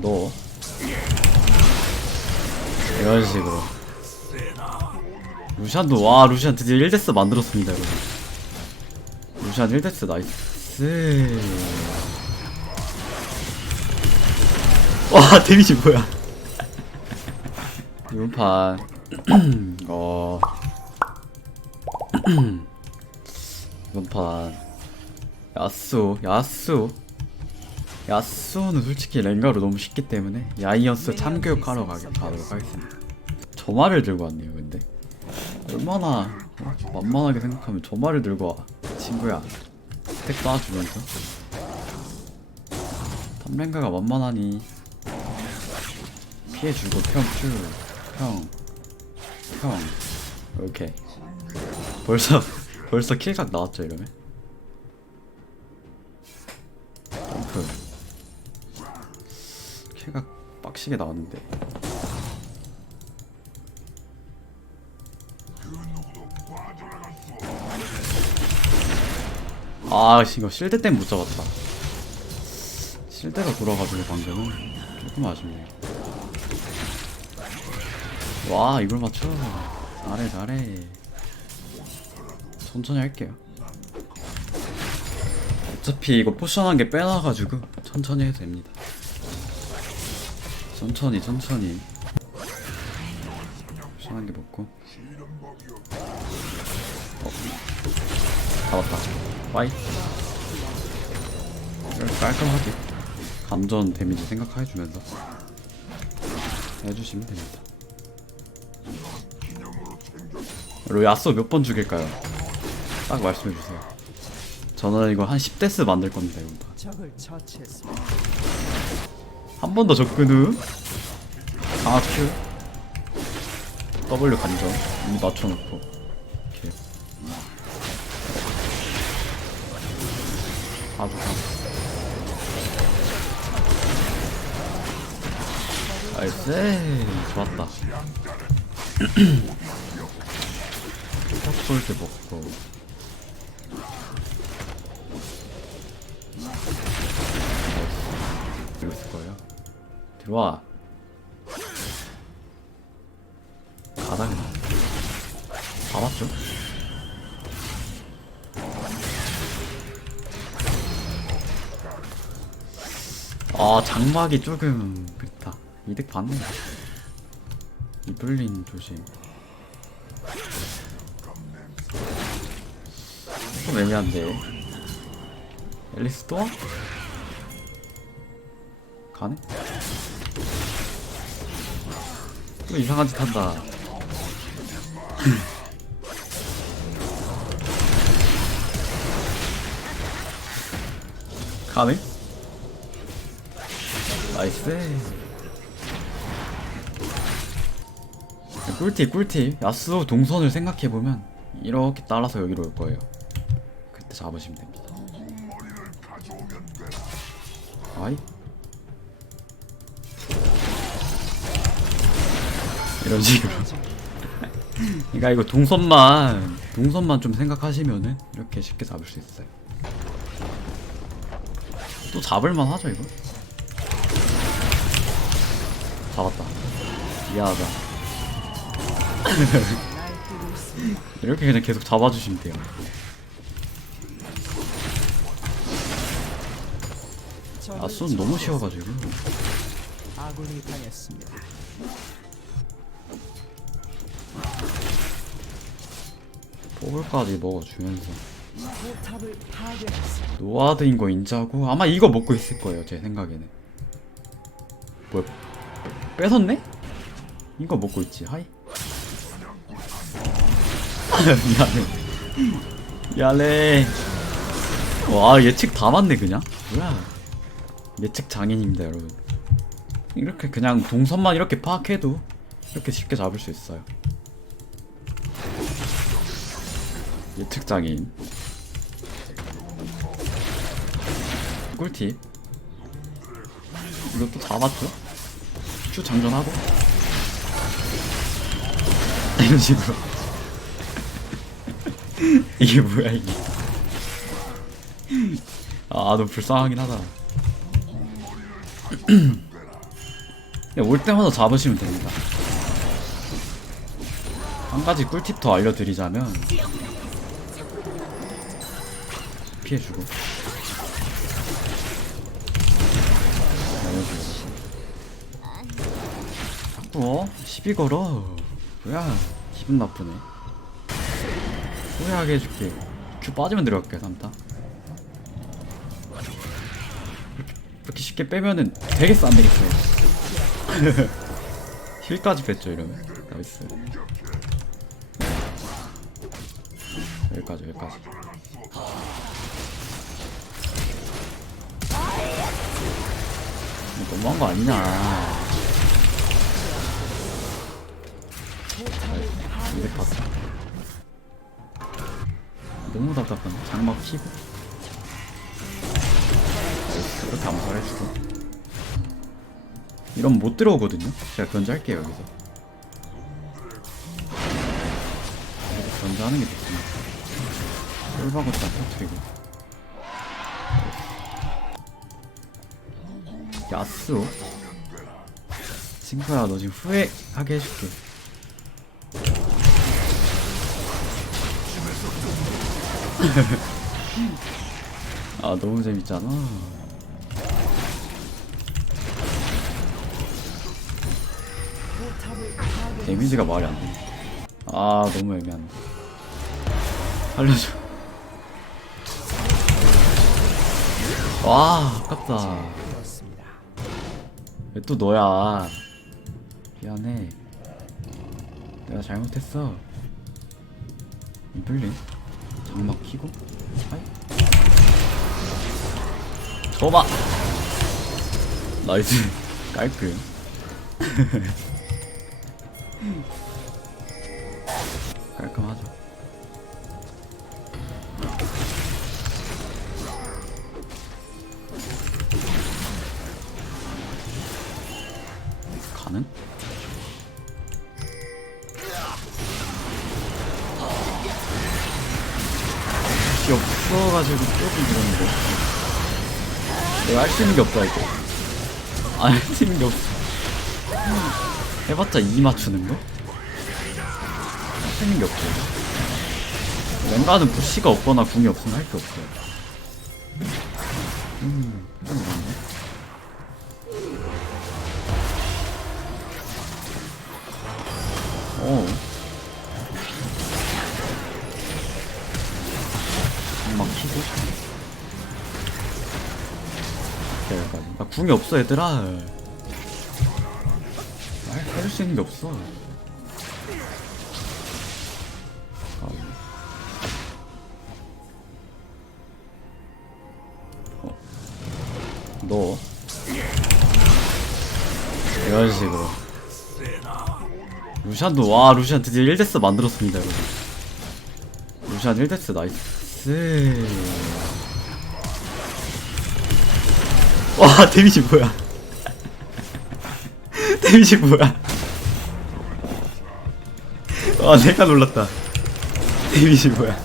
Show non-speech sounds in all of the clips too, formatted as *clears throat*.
너. 이런 식으로. 루시안도 와 루시안 드디어 1데스 만들었습니다 여러분 루시안 1데스 나이스. 와 *laughs* 데미지 뭐야? *laughs* 이번 판. *clears throat* 어... *clears throat* 이번 판. 야수 야수 야수는 솔직히 랭가로 너무 쉽기 때문에 야이언스 참교육하러 가도록 하겠습니다. 저 말을 들고 왔네요 근데. 얼마나 어? 만만하게 생각하면 저 말을 들고 와 친구야. 스택 쌓아주면서 탐랭가가 만만하니. 피해주고 평큐평평. 오케이. 벌써 *laughs* 벌써 킬각 나왔죠 이러면 빡시게 나왔는데. 아 씨, 이거 실드 때문에 못 잡았다. 실드가 돌아가지고 방금은 조금 아쉽네 와 이걸 맞춰. 잘해 잘해. 천천히 할게요. 어차피 이거 포션한 게 빼놔가지고 천천히 해도 됩니다 천천히 천천히. 포션한 게 먹고. 어 잡았다. 빠이. 깔끔하게. 감전 데미지 생각해주면서. 해주시면 됩니다. 그리고 야쏘 몇 번 죽일까요? 딱 말씀해주세요. 저는 이거 한 10데스 만들 겁니다 이건 다. 한 번 더 접근 후 강화 Q W 간정. 이 맞춰놓고. 이렇게 아주 가 나이스. 좋았다. *clears throat* 탑솔트 먹고 들어와 그냥 다 맞죠? 아 장막이 조금 그렇다. 이득 봤네. 이블린 조심. 좀 애매한데 앨리스 또 와? 가네? 또 이상한 짓 한다. *laughs* 가네? 나이스. 꿀팁 꿀팁 야스오 동선을 생각해보면 이렇게 따라서 여기로 올 거예요 그때 잡으시면 됩니다 아이 이런 식으로. 그러니까 이거 동선만 동선만 좀 생각하시면은 이렇게 쉽게 잡을 수 있어요. 또 잡을만 하죠 이거? 잡았다. 미안하다 *laughs* 이렇게 그냥 계속 잡아주시면 돼요. 적을 아수는 너무 쉬워가지고. 아군이 당했습니다. 포블까지 먹어주면서. 노아드인 거 인지하고? 아마 이거 먹고 있을 거예요 제 생각에는. 뭐야 뺏었네? 이거 먹고 있지 하이? 미안해. 미안해. 와 예측 다 맞네 그냥? 뭐야? 예측 장인입니다 여러분. 이렇게 그냥 동선만 이렇게 파악해도 이렇게 쉽게 잡을 수 있어요 예측 장인. 꿀팁. 이것도 다 맞죠? 큐 장전하고? *laughs* 이런 식으로. *laughs* 이게 뭐야 이게. 아 너무 불쌍하긴 하다. 그냥 *clears throat* 올 때마다 잡으시면 됩니다. 한 가지 꿀팁 더 알려드리자면 피해주고. 알려주고 자꾸 어? 시비 걸어? 뭐야? 기분 나쁘네. 후회하게 해줄게. 큐 빠지면 들어갈게 3타. 이렇게 쉽게 빼면은 되겠어 안 되겠어 힐까지 뺐죠 이러면. 나이스. 여기까지 여기까지 너무한 거 아니냐. 이제 봤어 너무 답답한데 장막 피고. 이렇게 암살해주고 이러면 못 들어오거든요? 제가 견제할게요 여기서. 견제하는 게 좋습니다 쫄바고 딱 터트리고 야스 친구야 너 지금 후회하게 해줄게 *laughs* 아 너무 재밌잖아. 데미지가 말이 안 돼. 아 너무 애매한데. 살려줘. 와 아깝다. 왜 또 너야? 미안해. 내가 잘못했어. 이블린 장막 키고. 하이. 줘봐. 나이스. *laughs* 깔끔. *laughs* 깔끔하죠. 혹시 없어가지고 조금 그런데. 내가 할 수 있는 게 없다 이거. 안 할 수 있는 게 없어 해봤자 이 맞추는 거? 할 수 있는 게 없어 랭가는 부시가 없거나 궁이 없으면 할 게 없어요. 음, 좀 궁이 없어, 얘들아. 할, 할수 있는 게 없어. 아, 어. 너. 이런 식으로. 루시안도 와 루시안 드디어 1데스 만들었습니다 여러분 루시안 1데스 나이스 와 데미지 뭐야? *laughs* 데미지 뭐야? 와 내가 놀랐다. 데미지 뭐야?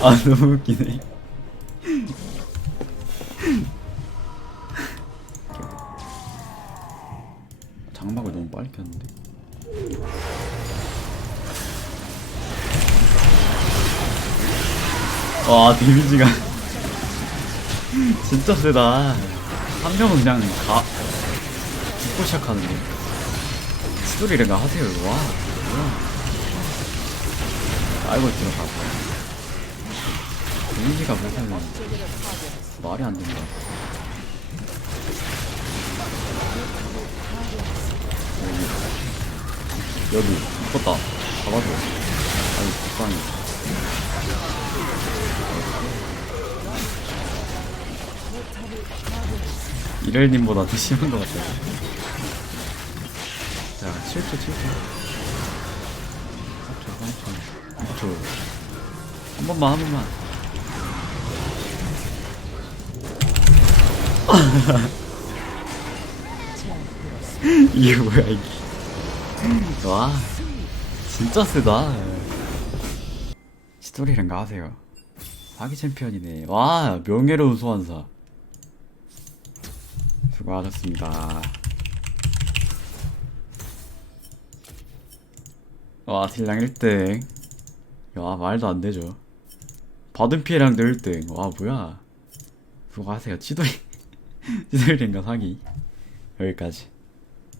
아 너무 웃기네. 장막을 너무 빨리 켰는데? 와 데미지가 진짜 세다. 한 명은 그냥 가 죽고 시작하는데 스토리를 하세요 와 뭐야 알고 들어가고 데미지가 무슨 말이 안 된다 여기 여기 죽었다. 잡아줘. 아니 불쌍해 이렐님보다 더 심한 것 같아요. 자 7초 7초 4초 3초 2초 한 번만 한 번만. *laughs* 이게 뭐야 이게. 와 진짜 세다. 스토리를 하세요. 사기 챔피언이네. 와 명예로운 소환사 수고하셨습니다. 와 딜량 1등. 야 말도 안 되죠. 받은 피해량도 1등. 와 뭐야. 수고하세요. 치돌이. *laughs* 치돌이인가 사기. 여기까지.